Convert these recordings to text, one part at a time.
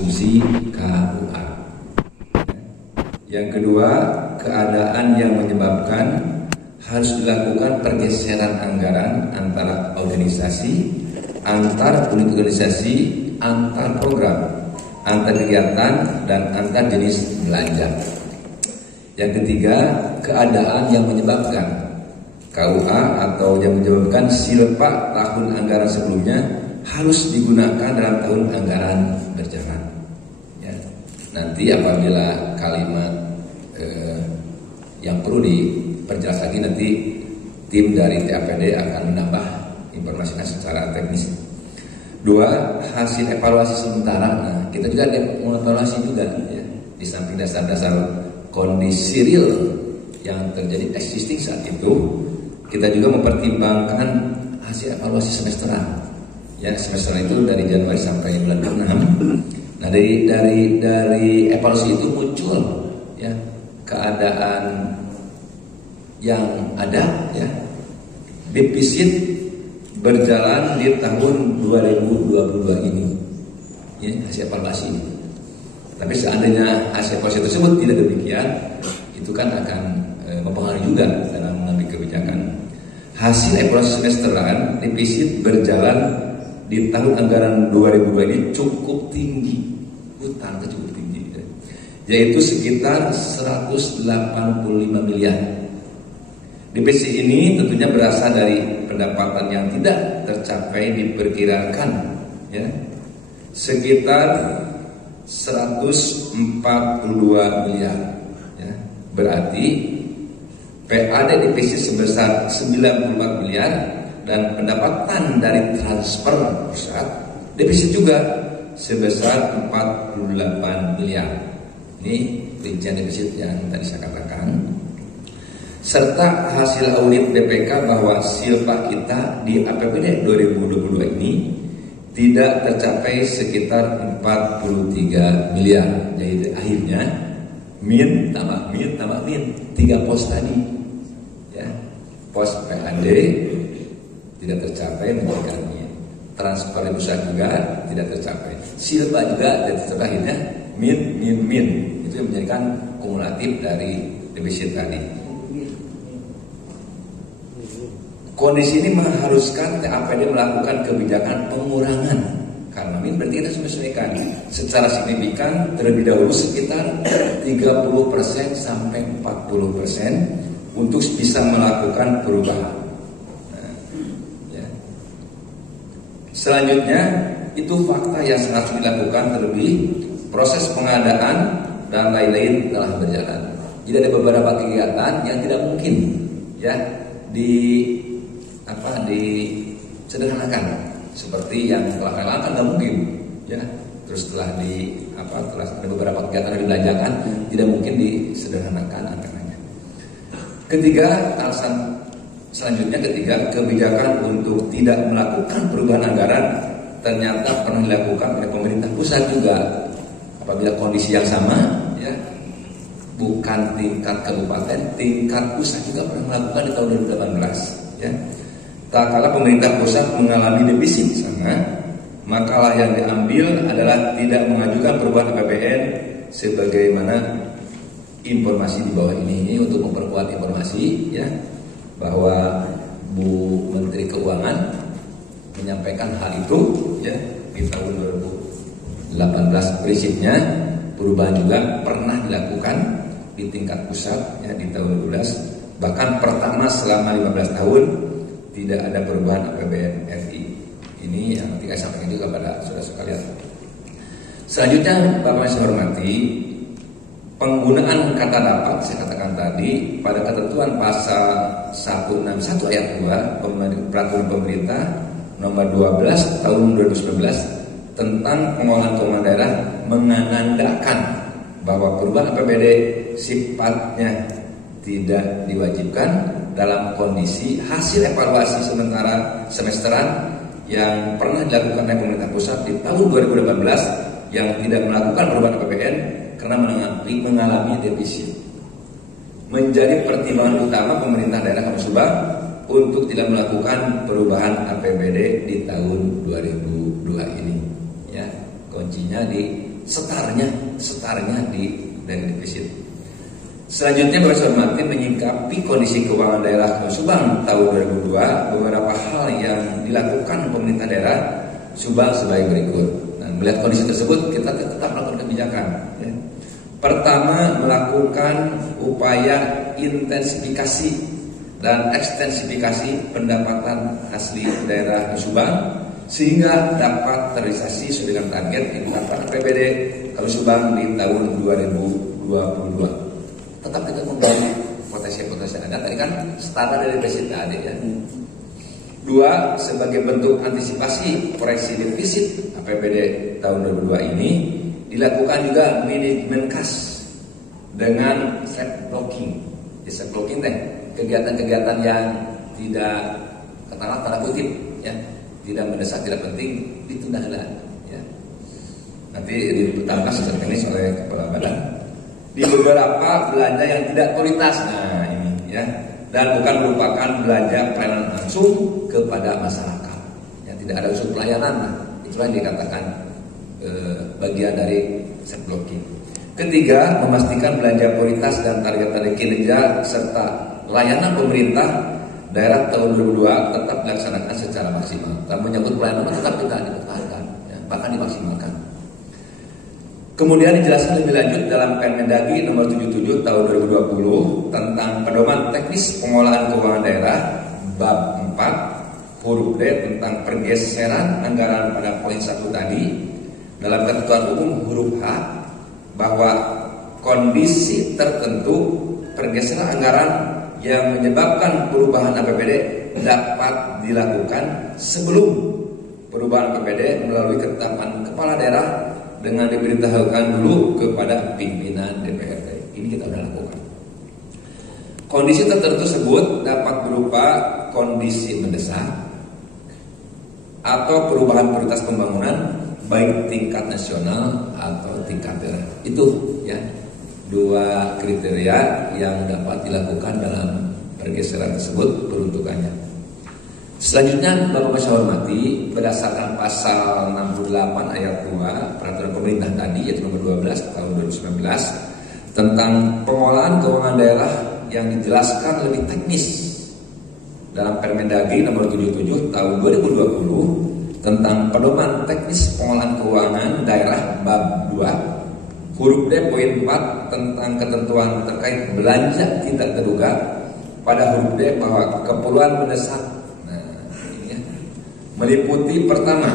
asumsi KUA. Yang kedua, keadaan yang menyebabkan harus dilakukan pergeseran anggaran antara organisasi, antar unit organisasi, antar program, antar kegiatan, dan antar jenis belanja. Yang ketiga, keadaan yang menyebabkan KUA atau yang menyebabkan silpa tahun anggaran sebelumnya harus digunakan dalam tahun anggaran berjalan. Ya. Nanti apabila kalimat yang perlu diperjelas lagi, nanti tim dari TAPD akan menambah informasinya secara teknis. Dua, hasil evaluasi sementara. Nah, kita juga ada mengevaluasi juga ya, di samping dasar-dasar kondisi real yang terjadi existing saat itu, kita juga mempertimbangkan hasil evaluasi semesteran. Ya, semesteran itu dari Januari sampai bulan 6. Nah, dari evaluasi itu muncul ya keadaan yang ada ya, defisit berjalan di tahun 2022 ini ya, hasil evaluasi. Tapi seandainya hasil evaluasi tersebut tidak demikian, itu kan akan mempengaruhi juga dalam mengambil kebijakan. Hasil evaluasi semesteran defisit berjalan di tahun anggaran 2022 ini cukup tinggi, hutang cukup tinggi ya, yaitu sekitar 185 miliar. Defisit ini tentunya berasal dari pendapatan yang tidak tercapai diperkirakan ya, sekitar 142 miliar ya. Berarti PAD defisit sebesar 94 miliar dan pendapatan dari transfer pusat defisit juga sebesar 48 miliar. Ini rincian defisit yang tadi saya katakan. Serta hasil audit BPK bahwa silpa kita di APBD 2022 ini tidak tercapai sekitar 43 miliar. Jadi akhirnya min tambah min 3 pos tadi ya. Pos PAD tidak tercapai menjadikan min. Transfer pusat juga tidak tercapai. Silpa juga tidak tercapai, akhirnya min. Itu yang menjadikan kumulatif dari defisit tadi. Kondisi ini mengharuskan TAPD melakukan kebijakan pengurangan karena min berarti kita menyesuaikan secara signifikan terlebih dahulu sekitar 30% sampai 40% untuk bisa melakukan perubahan. Nah, ya. Selanjutnya itu fakta yang harus dilakukan, terlebih proses pengadaan dan lain-lain telah berjalan. Jadi ada beberapa kegiatan yang tidak mungkin ya disederhanakan, seperti yang telah kan nggak mungkin ya. Terus telah ada beberapa kegiatan yang dibelanjakan tidak mungkin disederhanakan anggarannya. Ketiga, alasan selanjutnya kebijakan untuk tidak melakukan perubahan anggaran ternyata pernah dilakukan oleh pemerintah pusat juga apabila kondisi yang sama ya, bukan tingkat kabupaten, tingkat pusat juga pernah melakukan di tahun 2018 ya. Tak kala pemerintah pusat mengalami defisit sana, maka yang diambil adalah tidak mengajukan perubahan APBN sebagaimana informasi di bawah ini untuk memperkuat informasi ya, bahwa Bu Menteri Keuangan menyampaikan hal itu ya di tahun 2018. Prinsipnya perubahan juga pernah dilakukan di tingkat pusat ya di tahun 2012, bahkan pertama selama 15 tahun tidak ada perubahan APBN RI. Ini yang nanti saya sampaikan juga pada saudara sekalian. Selanjutnya Bapak saya hormati, penggunaan kata dapat saya katakan tadi pada ketentuan pasal 161 ayat 2 Peraturan Pemerintah nomor 12 tahun 2019 tentang pengolahan keuangan daerah menandakan bahwa perubahan APBD sifatnya tidak diwajibkan dalam kondisi hasil evaluasi sementara semesteran yang pernah dilakukan oleh pemerintah pusat di tahun 2018 yang tidak melakukan perubahan APBN karena mengalami defisit. Menjadi pertimbangan utama pemerintah daerah Kabupaten Subang untuk tidak melakukan perubahan APBD di tahun 2002 ini. Ya, kuncinya di setarnya di defisit. Selanjutnya Bapak Ibu hormati, menyikapi kondisi keuangan daerah Subang tahun 2002, beberapa hal yang dilakukan pemerintah daerah Subang sebagai berikut. Nah, melihat kondisi tersebut, kita tetap melakukan kebijakan. Ya. Pertama, melakukan upaya intensifikasi dan ekstensifikasi pendapatan asli daerah Subang sehingga dapat terrealisasi sesuai dengan target yang ditetapkan APBD Kalau Subang di tahun 2022. Tetap kita membangun potensi-potensi ada. Tadi kan standar dari defisit tadi ya. Dua, sebagai bentuk antisipasi koreksi defisit APBD tahun 2022 ini dilakukan juga manajemen kas dengan set blocking. Di set blocking teh kegiatan-kegiatan yang tidak katakanlah tanda kutip ya, tidak mendesak, tidak penting ditunda ya. Nanti diputarkan secara teknis oleh kepala badan. Di beberapa belanja yang tidak prioritas, nah ini ya, dan bukan merupakan belanja pelayanan langsung kepada masyarakat. Ya, tidak ada unsur pelayanan, nah, itulah yang dikatakan bagian dari set blocking. Ketiga, memastikan belanja prioritas dan target-target kinerja serta layanan pemerintah daerah tahun 2022 tetap dilaksanakan secara maksimal. Dan menyangkut pelayanan tetap tidak dipertahankan, ya, bahkan dimaksimalkan. Kemudian dijelaskan lebih lanjut dalam Permendagri nomor 77 tahun 2020 tentang pedoman teknis pengolahan keuangan daerah bab 4 huruf D tentang pergeseran anggaran pada poin 1 tadi. Dalam ketentuan umum huruf H bahwa kondisi tertentu pergeseran anggaran yang menyebabkan perubahan APBD dapat dilakukan sebelum perubahan APBD melalui ketetapan kepala daerah dengan diberitahukan dulu kepada pimpinan DPRD. Ini kita sudah lakukan. Kondisi tertentu tersebut dapat berupa kondisi mendesak atau perubahan prioritas pembangunan baik tingkat nasional atau tingkat daerah. Itu ya dua kriteria yang dapat dilakukan dalam pergeseran tersebut peruntukannya. Selanjutnya Bapak Ibu hormati, berdasarkan pasal 68 ayat 2 peraturan pemerintah tadi yaitu nomor 12 tahun 2019 tentang pengolahan keuangan daerah yang dijelaskan lebih teknis dalam Permendagri nomor 77 tahun 2020 tentang pedoman teknis pengolahan keuangan daerah bab 2 huruf D poin 4 tentang ketentuan terkait belanja tidak terduga pada huruf D bahwa keperluan mendesak meliputi pertama,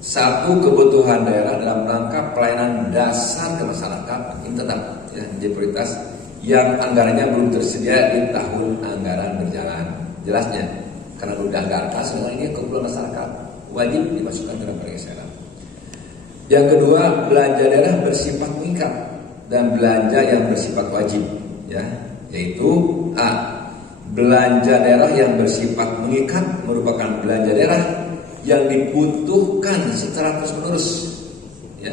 satu, kebutuhan daerah dalam rangka pelayanan dasar ke masyarakat ini tetap ya, menjadi prioritas yang anggarannya belum tersedia di tahun anggaran berjalan. Jelasnya karena sudah anggarkan semua ini kebutuhan masyarakat wajib dimasukkan dalam pergeseran. Yang kedua, belanja daerah bersifat mengikat dan belanja yang bersifat wajib ya, yaitu A. Belanja daerah yang bersifat mengikat merupakan belanja daerah yang dibutuhkan secara terus-menerus ya,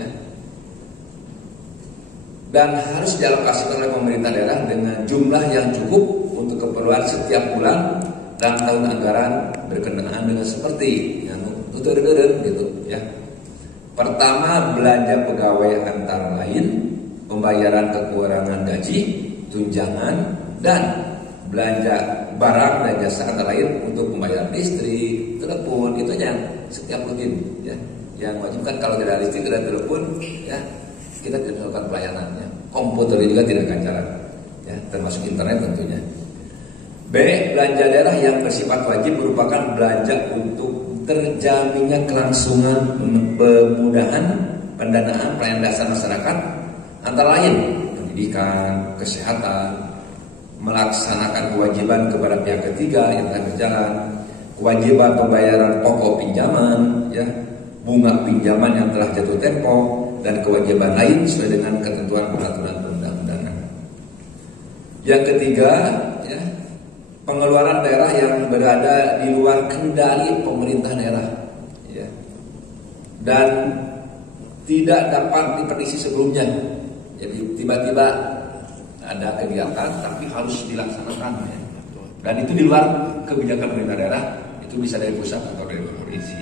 dan harus dialokasikan oleh pemerintah daerah dengan jumlah yang cukup untuk keperluan setiap bulan dan tahun anggaran berkenaan dengan seperti yang gitu ya. Pertama, belanja pegawai antara lain pembayaran kekurangan gaji, tunjangan, dan belanja barang dan jasa antara lain untuk pembayaran listrik, telepon, itu yang setiap rutin ya. Yang wajib kan kalau tidak listrik tidak telepon ya, kita tidak melakukan pelayanannya. Komputer juga tidak akan jalan ya, termasuk internet tentunya. B. Belanja daerah yang bersifat wajib merupakan belanja untuk terjaminnya kelangsungan pemudahan pendanaan pelayanan dasar masyarakat antara lain pendidikan, kesehatan, melaksanakan kewajiban kepada pihak ketiga yang telah berjalan, kewajiban pembayaran pokok pinjaman, ya, bunga pinjaman yang telah jatuh tempo, dan kewajiban lain sesuai dengan ketentuan peraturan perundang-undangan. Yang ketiga, ya, pengeluaran daerah yang berada di luar kendali pemerintah daerah, ya, dan tidak dapat diprediksi sebelumnya. Jadi tiba-tiba ada kegiatan tapi harus dilaksanakan ya. Dan itu di luar kebijakan pemerintah daerah, itu bisa dari pusat atau dari provinsi.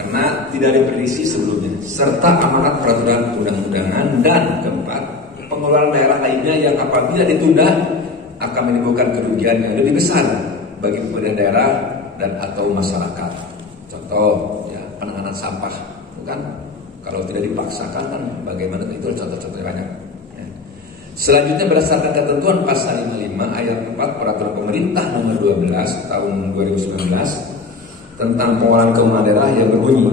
karena tidak diprediksi sebelumnya, serta amanat peraturan undang-undangan, dan keempat, pengeluaran daerah lainnya yang apabila ditunda akan menimbulkan kerugian yang lebih besar bagi pemerintah daerah dan atau masyarakat. Contoh, ya, penanganan sampah, kan kalau tidak dipaksakan kan bagaimana, itu contoh-contohnya banyak. Ya. Selanjutnya berdasarkan ketentuan pasal 55 ayat 4 peraturan pemerintah nomor 12 tahun 2019 tentang pengelolaan keuangan daerah yang berbunyi,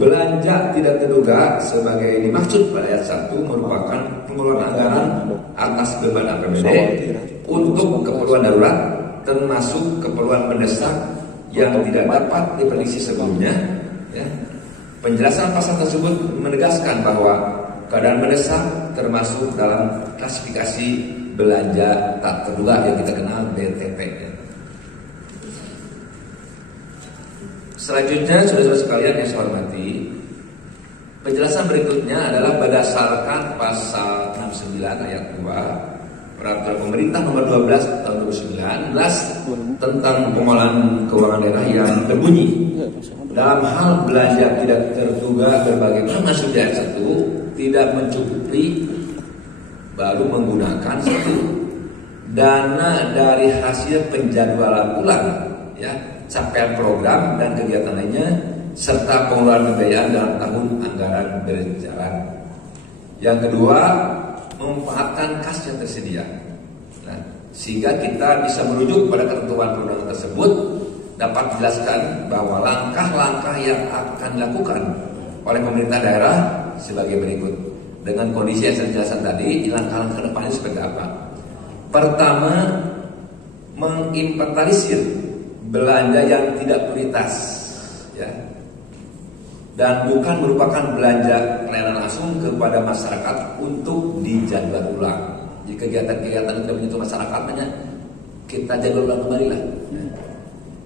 belanja tidak terduga sebagai dimaksud pada ayat 1 merupakan pengeluaran anggaran atas beban APBD untuk keperluan darurat termasuk keperluan mendesak yang tidak dapat diprediksi sebelumnya. Ya. Penjelasan pasal tersebut menegaskan bahwa keadaan mendesak termasuk dalam klasifikasi belanja tak terduga yang kita kenal BTP. Ya. Selanjutnya, saudara-saudara sekalian yang saya hormati, penjelasan berikutnya adalah berdasarkan pasal 69 ayat 2 peraturan pemerintah nomor 12 tahun 2019 tentang pengelolaan keuangan daerah yang berbunyi, dalam hal belanja tidak terduga berbagai maksud ayat 1 tidak mencukupi, baru menggunakan dana dari hasil penjadwalan ulang, ya, capaian program dan kegiatan lainnya, serta pengeluaran pembiayaan dalam tahun anggaran berjalan. Yang kedua, memanfaatkan kas yang tersedia. Nah, sehingga kita bisa merujuk pada ketentuan perundangan tersebut, dapat dijelaskan bahwa langkah-langkah yang akan dilakukan oleh pemerintah daerah sebagai berikut. Dengan kondisi yang saya jelaskan tadi, langkah-langkah depannya seperti apa? Pertama, menginventarisir belanja yang tidak prioritas, ya, dan bukan merupakan belanja pelayanan langsung kepada masyarakat untuk dijadwal ulang. Jadi kegiatan-kegiatan yang tidak menyentuh masyarakatnya kita jadwal ulang kembali lah.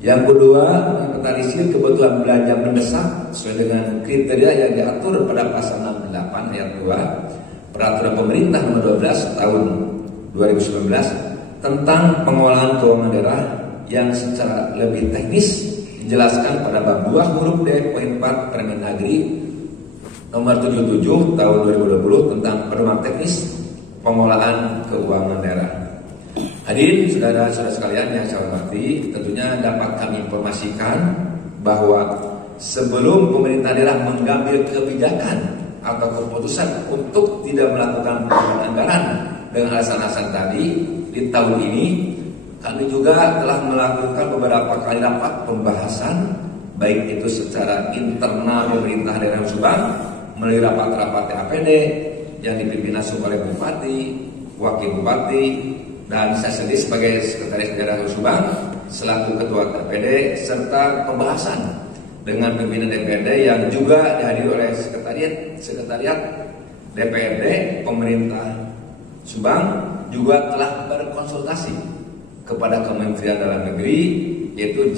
Yang kedua, menginventarisir kebutuhan belanja mendesak sesuai dengan kriteria yang diatur pada pasal 68 ayat 2 peraturan pemerintah nomor 12 tahun 2019 tentang pengelolaan keuangan daerah, yang secara lebih teknis dijelaskan pada bab 2 huruf D poin 4 Permendagri nomor 77 tahun 2020 tentang pedoman teknis pengelolaan keuangan daerah. Hadirin saudara-saudara sekalian yang saya hormati, tentunya dapat kami informasikan bahwa sebelum pemerintah daerah mengambil kebijakan atau keputusan untuk tidak melakukan pengelolaan anggaran dengan alasan-alasan tadi di tahun ini, kami juga telah melakukan beberapa kali rapat pembahasan, baik itu secara internal pemerintah daerah Subang melalui rapat-rapat TAPD yang dipimpin langsung oleh Bupati, Wakil Bupati, dan saya sendiri sebagai Sekretaris Daerah Subang selaku Ketua TAPD, serta pembahasan dengan pimpinan DPRD yang juga dihadiri oleh Sekretariat DPRD pemerintah Subang, juga telah berkonsultasi kepada Kementerian Dalam Negeri, yaitu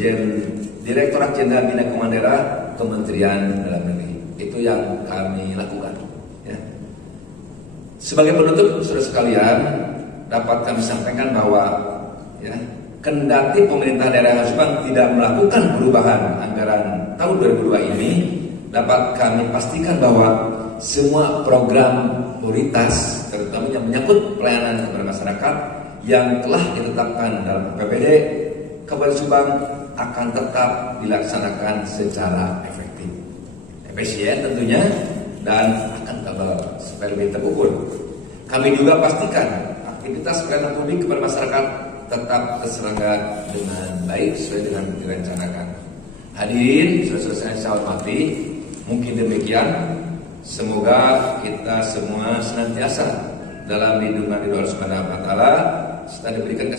Direktorat Jenderal Bina Keuangan Daerah Kementerian Dalam Negeri. Itu yang kami lakukan. Ya. Sebagai penutup, saudara sekalian, dapat kami sampaikan bahwa, ya, kendati pemerintah daerah Subang tidak melakukan perubahan anggaran tahun 2002 ini, dapat kami pastikan bahwa semua program prioritas, terutama yang menyangkut pelayanan kepada masyarakat yang telah ditetapkan dalam APBD Kabupaten Subang akan tetap dilaksanakan secara efisien tentunya, dan akan supaya lebih terukur. Kami juga pastikan aktivitas pelayanan publik kepada masyarakat tetap terselenggara dengan baik sesuai dengan direncanakan. Hadirin saudara-saudara saya hormati, mungkin demikian. Semoga kita semua senantiasa dalam lindungan Allah Subhanahu wa taala, serta diberikan